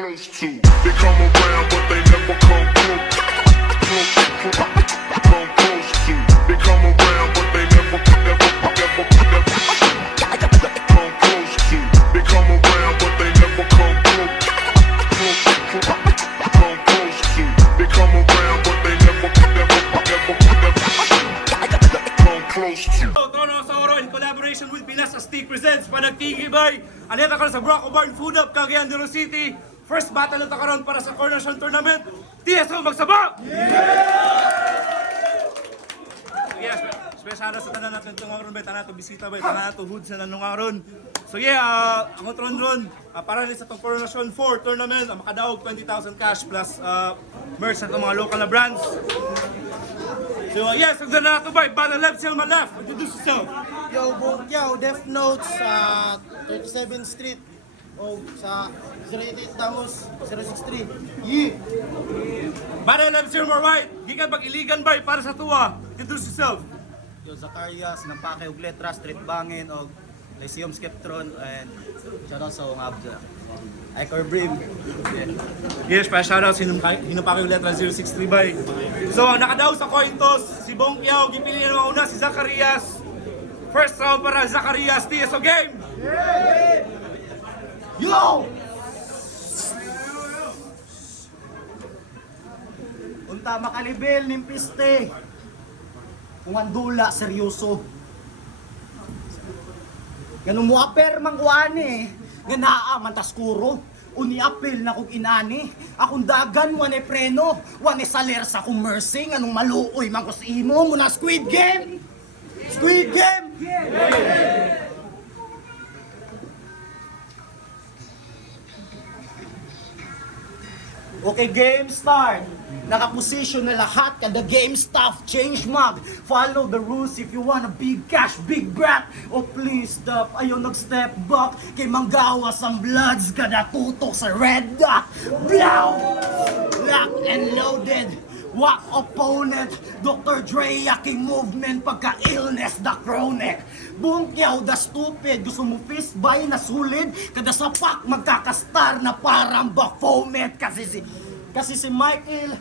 close to. They come around, but they never come close. Come close to. They come around, but they never come close to. They come around, but they never come close. Come close to. They come around, but they never come close to. Tono sa Oro in collaboration with Pinas Astig presents Panagtigibay. Alita ka sa Brock Barn Food Up, Cagayan de Oro City. First battle na karon para sa Coronation Tournament. TSO magsaba! Yes, special sa tanan natin itong aron ba, tanan ito bisita ba, tanan ito hood sa nanong aron. So yeah, ang ron para sa itong Coronation 4 Tournament, ang makadaog 20,000 cash plus merch sa itong mga local na brands. So yes, ang na ito ba, battle left, Silma left, introduce yourself. Yo, Bongkyaw, Death Notes sa 37th Street o sa 088 Damos 063. Yeah! Battle left, Silma right, gikan pag-iligan ba para sa tuwa, introduce yourself. Yo, Zacarias, Nampake, og Letra, Street Bangin, og Lyceum Skeptron, and shoutout sa mga abda. Icor Brim. Yes, pa shoutout hinupaki yung letra 063 by. So, nakadaw sa coin toss, si Bongkyaw, gipili na una si Zacarias. First round para Zacarias, TSO game! Yo! Unta makalibil ning piste. Kung ang dula, seryoso. Ganun mo aper mang kuani nga naa man taskuro. Uni apel na kong inani. Akong dagan wane preno, wane saler sa kong mercy nganong maluoy man ko sa imo muna Squid Game. Squid Game. Okay, game start. Nakaposition na lahat, kada game stuff, change mag. Follow the rules if you want a big cash, big brat. Oh please stop, ayaw nag-step back. Kay manggawas ang bloods, kada tutok sa red dot. Blow! Lock and loaded. Walk opponent, Dr. Dre, aking movement, pagka-illness, the chronic. Bongkyaw, the stupid, gusto mo fist by na sulid, kada sapak magkakastar na parang Baphomet. Kasi si Michael,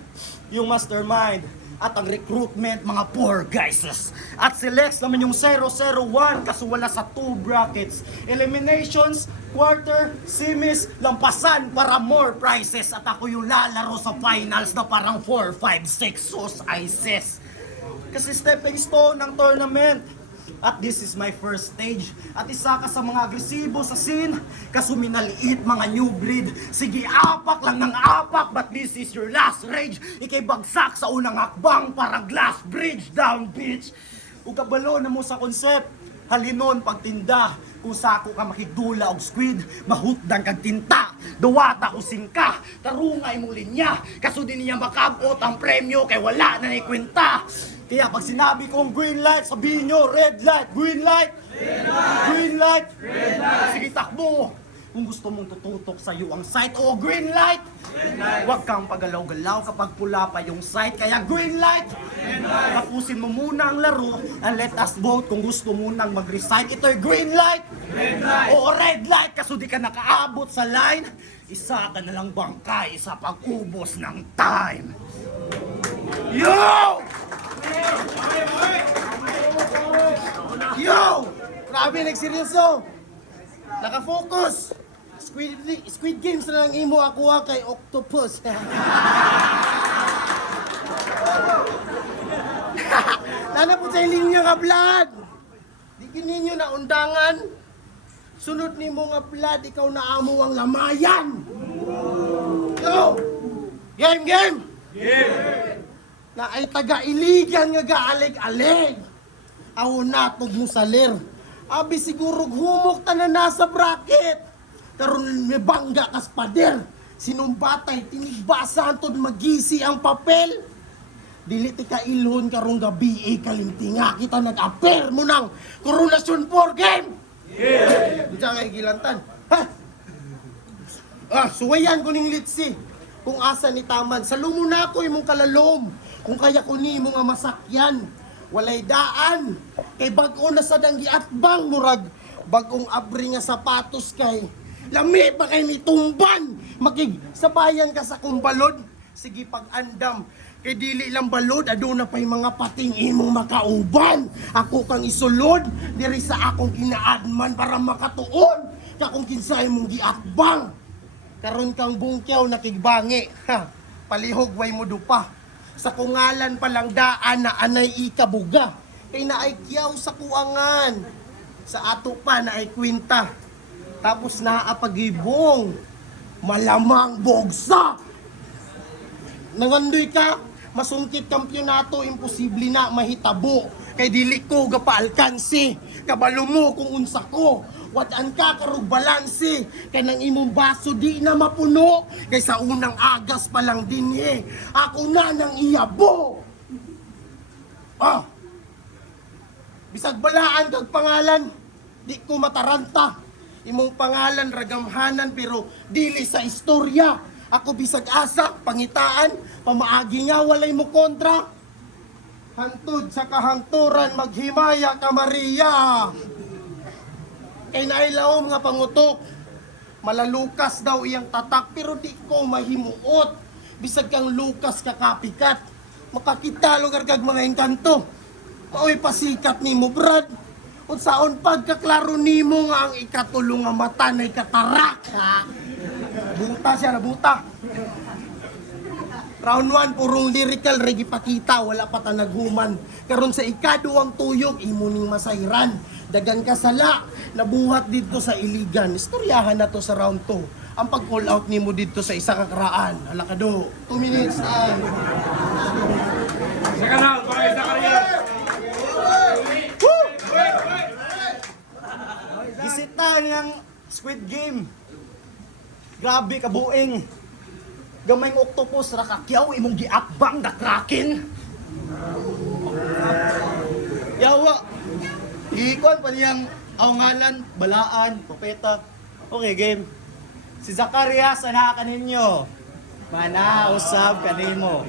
yung mastermind, at ang recruitment, mga poor guys. At si Lex naman yung 001, kaso wala sa 2 brackets. Eliminations, quarter, semis, lampasan para more prizes. At ako yung lalaro sa finals na parang 4, 5, 6 sus ISIS. Kasi stepping stone ng tournament. At this is my first stage. At isa ka sa mga agresibo sa scene. Kasuminaliit mga new breed. Sige apak lang ng apak, but this is your last rage. Ikay bagsak sa unang hakbang para glass bridge down bitch. Ug kabalo na mo sa concept. Halinon pagtinda. Kung sako ka makidula og squid, mahutdan kag tinta. Duwata using ka, tarungay mo linya. Kaso din niya makabot ang premyo kay wala na ni kwenta. Kaya pag sinabi kong green light, sabihin nyo, red light, green light, green light, green light. Sige, takbo. Kung gusto mong tututok sa'yo ang sight, o green light. Huwag kang pagalaw-galaw kapag pula pa yung sight, kaya green light. Tapusin mo muna ang laro, and let us vote kung gusto mo nang mag-recite. Ito'y green light, o red light, kaso di ka nakaabot sa line. Isa ka na lang bangkay sa pag-ubos ng time. Yo! Yo! Grabe, nagseryoso! Nakafocus! Squid Games na lang imo ako kay Octopus. Lana po sa linya nga vlog! Di kininyo na undangan. Sunod ni mo nga vlog, ikaw na amo ang lamayan! Yo! Game! Game! Na ay taga-iligan nga gaalig-alig. Aw natog mo salir. Abi siguro humok ta na nasa bracket. Karon may bangga kas pader. Sinong batay tinigbasan tod magisi ang papel. Dili ti kailhon karong gabi kalintinga kita nag-aper mo nang Coronation 4 game. Yeah. Diyan nga higilantan. Ha? Suwayan ko ning litsi. Kung asa ni taman, salumon na ako imong kalalom. Kung kaya ko ni mo nga masakyan, walay daan. Kay bag-o na sa danggi at bang murag bagong abri nga sapatos kay lami pa kay ni tumban. Makigsabayan ka sa kong balod. Sige pag-andam. Kay dili lang balod, aduna pa'y mga pating imong makauban. Ako kang isulod, diri sa akong ginaadman para makatuon. Kakong kinsay mong giakbang. Karon kang bungkyaw nakigbangi. Ha, palihog way mo dupa. Sa kungalan palang daan na anay ikabuga. Kay naay kiyaw sa kuangan. Sa ato pa na ay kwinta. Tapos naapagibong. Malamang bogsa. Nangandoy ka, masungkit kampyonato, imposible na mahitabo. Kay dili ko gapaalkansi, kabalo mo kung unsa ko. Wadaan ka karug balansi, kay nang imong baso di na mapuno. Kay sa unang agas pa lang dinhi, ako na nang iyabo. Ah, bisag balaan kag pangalan, di ko mataranta. Imong pangalan ragamhanan pero dili sa istorya. Ako bisag asa, pangitaan, pamaagi nga walay mo kontra. Hantod sa kahangturan, maghimaya ka Maria. Kay nailawom nga pangutok, malalukas daw iyang tatak, pero di ko mahimuot. Bisag kang lukas kakapikat, makakita lugar kag mga engkanto. Maoy pasikat ni mo, Brad. Unsaon pagkaklaro nimo nga ang ikatulong nga mata na katarak, ha? Buta siya na buta. Round 1, purong lyrical, regi pakita, wala pa tanaguman. Karon sa ikaduwang tuyok, imo ning masayran. Dagan kasala, nabuhat dito sa iligan. Istoryahan na to sa round 2. Ang pag-call out nimo dito sa isa ka karaan. Hala ka do, 2 minutes ay. Sa kanal, para sa karyan. Gisita niyang Squid Game. Grabe kabuing. Gamay ng octopus ra kakyaw imong giakbang da kraken. Yawa. Ikon pa niyang awngalan, balaan, propeta. Okay, game. Si Zacarias ana kaninyo. Mana usab kanimo.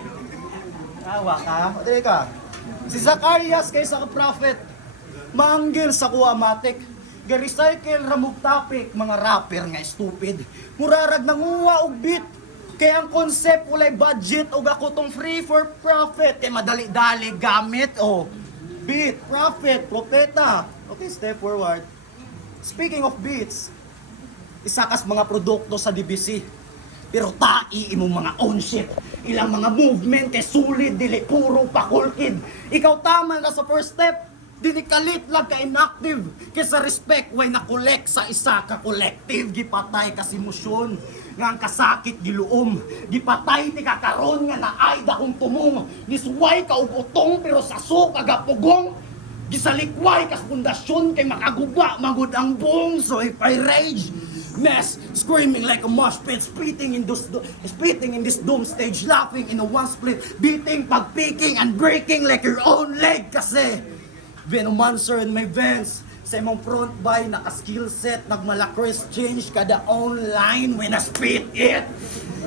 Tawa ka? O dili ka. Si Zacarias kay sa prophet. Maanggil sa kuamatik. Ga-recycle ramog topic, mga rapper nga stupid. Murarag nanguwa og beat. Kaya ang concept walay budget o ako tong free for profit. Kaya madali-dali gamit o beat, profit, propeta. Okay, step forward. Speaking of beats, isa kas mga produkto sa DBC. Pero tai imong mga own shit. Ilang mga movement kay sulit, dili puro pakulkid. Ikaw tama na sa first step. Dinikalit lang ka inactive. Kesa respect, way na-collect sa isa ka collective. Gipatay kasi emosyon. Nga ang kasakit giluom. Gipatay ti kakaron nga naay dakong tumong. Nisway ka og utong pero saso kagapugong. Gisalikway kas pundasyon kay makaguba magud ang buong. So if I rage, mess, screaming like a mosh pit, spitting in this doom stage, laughing in a one split, beating, pagpicking, and breaking like your own leg kasi Venomancer in my veins. Sa imong front by, naka-skill set, nagmalakris change kada online when I spit it.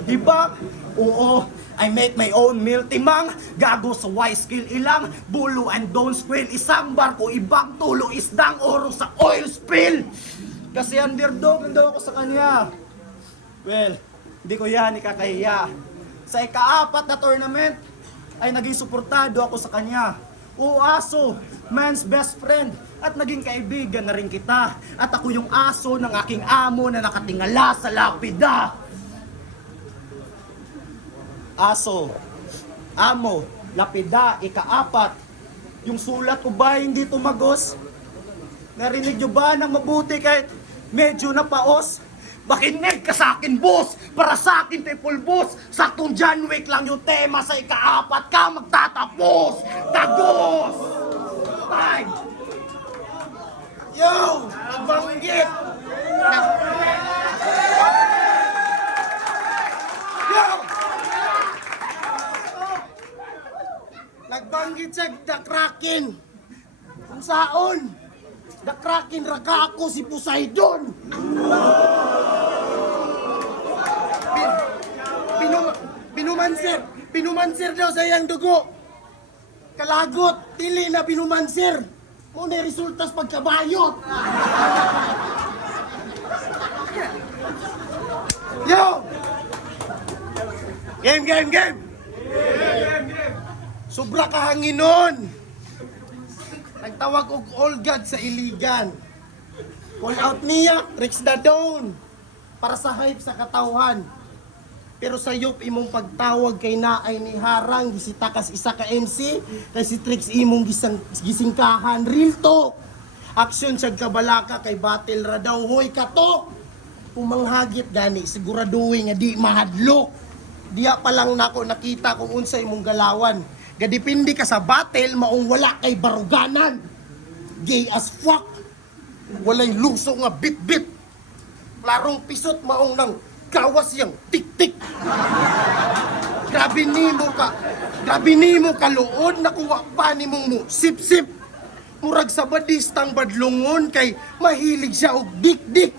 Diba? Oo, I make my own meal timang. Gago sa Y-skill ilang. Bulo and don't squill. Isang barko, ibang tulo, isdang oro sa oil spill. Kasi underdog daw ako sa kanya. Well, hindi ko yan ikakahiya. Sa ika-4 na tournament, ay naging suportado ako sa kanya. O aso, man's best friend. At naging kaibigan na rin kita. At ako yung aso ng aking amo na nakatingala sa lapida. Aso, amo, lapida, ika-4. Yung sulat ko ba hindi tumagos? Narinig nyo ba ng mabuti kahit medyo napaos? Makinig ka sa akin, boss! Para sa akin, triple boss! Saktong John Wick lang yung tema sa ika-4 ka magtatapos! Tagos! Time! Yo! Nabanggit! Yo! Nagbanggit sa The Kraken! Kung saon? The Kraken raga ako si Poseidon! Binumansir daw sa iyang dugo. Kalagot, tili na binumansir. Muna resultas pagkabayot. Yo! Game! Sobra kahanginon. Nagtawag og all God sa iligan. Call out niya, Rex the Dawn. Para sa hype sa katawhan. Pero sa yop imong pagtawag kay naay ni harang gisitakas isa ka MC kay si Trix imong gisingkahan real talk. Aksyon sa kabalaka kay battle ra daw hoy katok. Kung manghagit gani siguraduhin nga di mahadlok. Diya pa lang nako nakita kung unsa imong galawan. Gadipindi ka sa battle maong wala kay baruganan. Gay as fuck. Walay luso nga bit-bit. Larong pisot maong nang gawas yang tik-tik. Grabe nimo ka luod na kuwa pa nimong mo sip-sip. Murag sa badistang badlungon kay mahilig siya og dik-dik.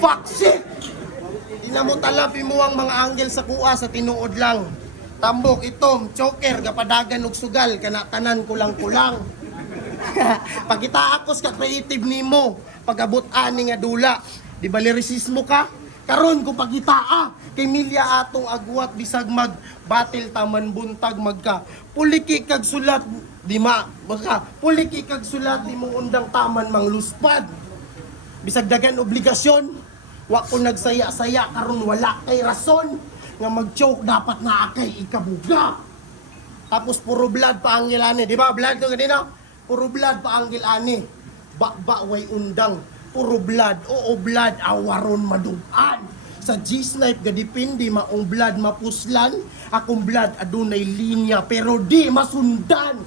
Fuck shit! Di na mo talapi mo ang mga anggel sa kuha sa tinuod lang. Tambok itom, choker, kapadagan og sugal, kanatanan kulang-kulang. Pagkita akos ka creative nimo, pag-abot ani nga dula. Di ba lirisismo ka? Karon ko pagkitaa kay milya atong agwat bisag mag battle taman buntag magka. Puliki kag sulat di ma baka puliki kag sulat di mo undang taman mangluspad. Bisag dagan obligasyon, wa ko nagsaya-saya karon wala kay rason nga mag-choke dapat na akay ikabuga. Tapos puro blood pa ang gilani, di ba? Blood to ganina. Puro blood pa ang gilani. Ba way undang. Puro blood, oo blood, awaron madugan. Sa G-Snipe, gadipindi maong blood mapuslan. Akong blood, adunay linya, pero di masundan.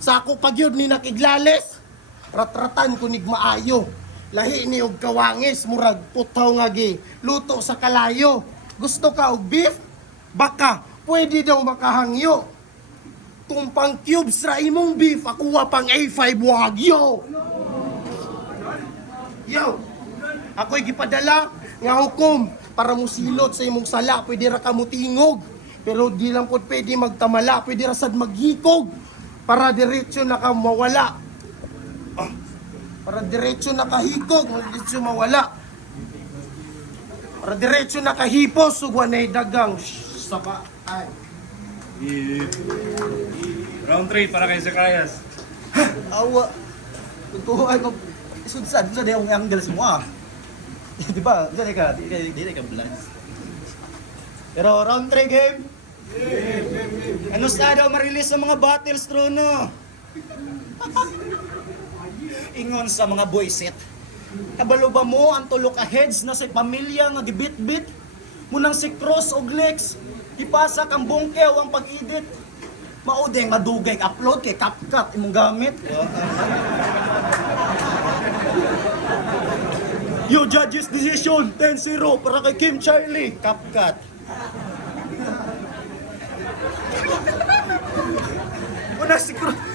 Sa ako pagyod ni nakiglales, ratratan ko nig maayo. Lahi ni og kawangis, murag putaw nga gi, luto sa kalayo. Gusto ka og beef? Baka, pwede daw makahangyo. Tumpang cubes ra imong beef, ako wa pang A5 wagyo. Yo, ako'y gipadala nga hukom para musilot sa imong sala, pwede ra ka mutingog. Pero di lang po pwede magtamala, pwede ra sad maghikog para diretso na ka mawala. Para diretso na kahikog, diretso mawala. Para diretso na kahipos, sugwanay dagang saba. Ay. Round 3 para kay Zacarias. Awa. Tutuhan ko. Sudsad sa yung angles mo ah. Di ba? Di ka blood. Pero round 3 game. Ano sa daw ma-release sa mga battles trono? Ingon sa mga boyset. Kabalo ba mo ang tulo ka heads na sa pamilya nga gibit-bit? Munang si Cross og Lex, ipasa kang bungkew ang pag-edit. Maudeng madugay upload kay CapCut imong gamit. Yo judges decision 10-0 para kay Kim Charlie CapCut.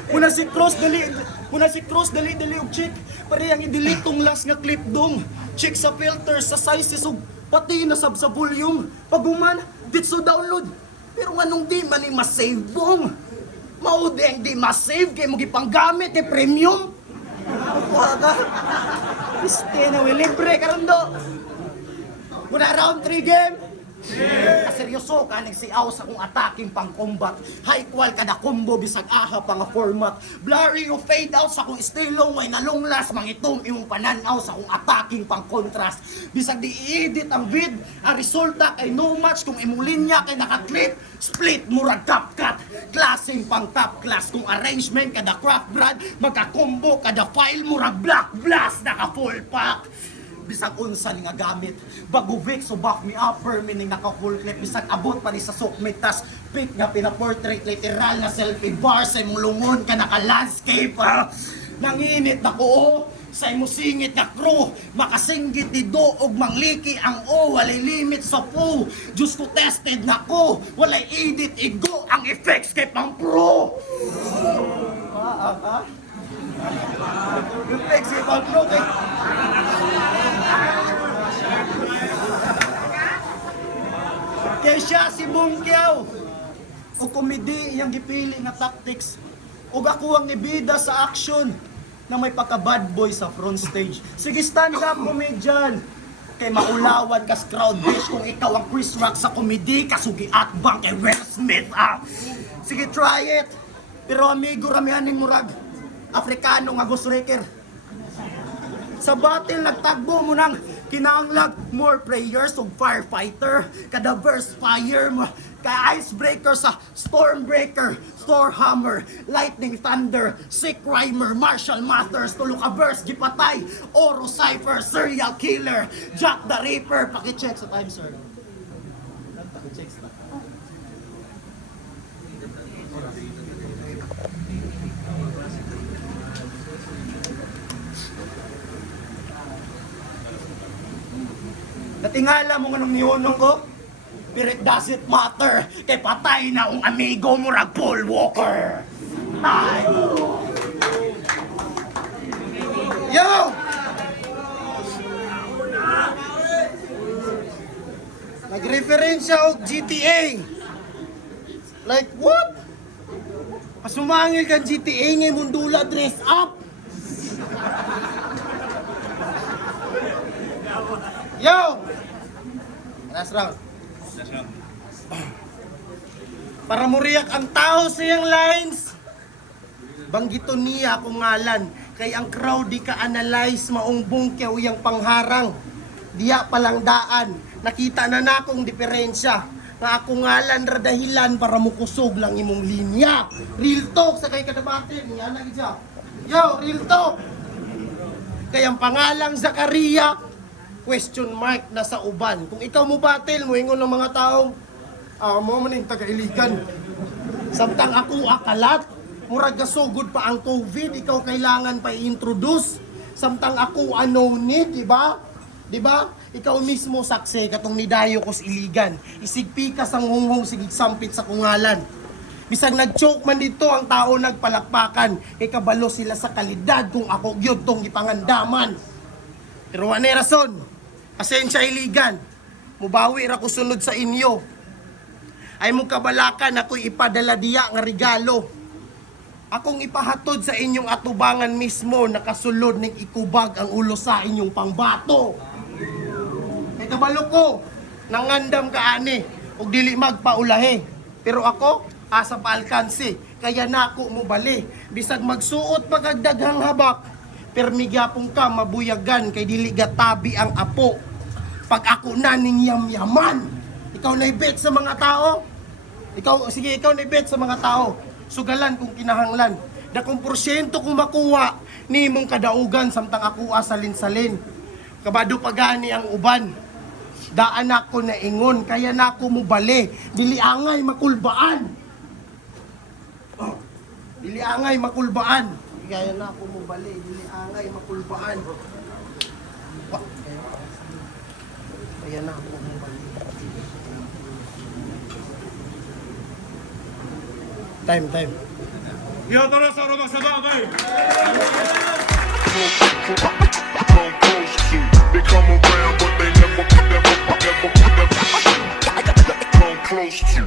Muna si Cross dali og check. Pare ang i-delete tong last nga clip dong. Check sa filter sa sizes ug pati na sab sa volume. Paguman ditso download. Pero nganong di man ni ma-save bong. Maudeng di ma-save kay mo gipanggamit ni premium. Kuha ka. Este na libre karon do. Muna round 3 game. Kaseryoso ka nagsiaw sa kong attacking pang combat. High qual kada combo bisag aha pa nga format. Blurry o fade out sa kong estilo way nalunglas mangitom imong pananaw sa kong attacking pang contrast. Bisag di i-edit ang vid, ang resulta kay no match kung imong linya kay naka-clip. Split murag CapCut, klaseng pang top class kung arrangement kada craft brand, magka-combo kada file murag black blast naka full pack. Bisag unsa ni nga gamit, bago Vic so back me up meaning naka full clip, bisag abot pa ni sa sukmit tas pic nga pina-portrait literal na selfie bar sa imong lungon ka naka landscape ha. Nanginit na ko sa imong singit nga crew, makasinggit ni do og mangliki ang walay limit sa po. Diyos ko tested na ko, walay edit igo ang effects kay pang pro. Effects kay pang pro kay kaya siya si Bungkyaw o komedi iyang gipili nga tactics ug ako ang nibida sa action na may pagka-bad boy sa front stage. Sige, stand up, comedian! Kay maulawan kas crowd bitch kung ikaw ang Chris Rock sa komedi, kasugi at bang kay Will Smith ah. Sige, try it! Pero amigo, ramihan ni murag Afrikano nga Ghost Wrecker. Sa battle, nagtagbo mo ng kinanglag more players o firefighter, kada verse fire mo, ka icebreaker sa Stormbreaker, Stormhammer, Lightning Thunder, Sick Rhymer, Martial Matters, tulong ka verse, gipatay, Oro Cypher, Serial Killer, Jack the Ripper, pakicheck sa time, sir. Pakicheck sa time. Natingala mo nga nung niyunong ko, pero it doesn't matter, kay patay na ang amigo mo rag Paul Walker. Ay! Yo! Nagreferensya og GTA. Like what? Pasumangil kang GTA ngay mundula dress up. Yo! Last round. Para muriyak ang tao sa iyang lines, banggiton niya akong ngalan. Kay ang crowd di ka-analyze maong bungkew iyang pangharang. Diya palang daan, nakita na akong diferensya. Nga akong ngalan ra dahilan para mukusog lang imong linya. Real talk sa kay kadabatin, niya na gidya. Yo, real talk. Kay ang pangalang Zakaria, question mark na sa uban. Kung ikaw mo battle, mo ingon ng mga taong mo man yung taga-iligan. Samtang ako akalat, murag gasugod pa ang COVID, ikaw kailangan pa i-introduce. Samtang ako need, di ba? Di ba? Ikaw mismo sakse katong nidayo ko sa iligan. Isigpi ka sang hunghong sigig sampit sa kungalan. Bisag nag-choke man dito ang tao nagpalakpakan. Kay kabalo sila sa kalidad kung ako gyud tong gipangandaman. Pero wala rason. Pasensya iligan. Mubawi ra ko sunod sa inyo. Ay mo kabalakan ako'y ipadala diya nga regalo. Akong ipahatod sa inyong atubangan mismo, nakasulod ning ikubag ang ulo sa inyong pangbato. Kay kabalo ko, nangandam ka ani, ug dili magpaulahe. Pero ako, asa pa alkansi, kaya nako mo bali. Bisag magsuot pagagdaghang habak, permigyapong ka mabuyagan kay dili gatabi ang apo. Pag ako na ning yamyaman, ikaw na ibet sa mga tao. Ikaw na ibet sa mga tao. Sugalan kung kinahanglan. Dakong porsyento kung makuha ni mong kadaugan samtang ako asalin-salin. Kabado pagani ang uban. Daan ako na ingon, kaya na ako mo bali. Dili angay makulbaan. Dili angay makulbaan. Kaya na ako mo bali. Dili angay makulbaan. Kaya na ako mo bali. Time. Yo, tara sa rumah sa bagay! Come close to. They come around, but they never come close to.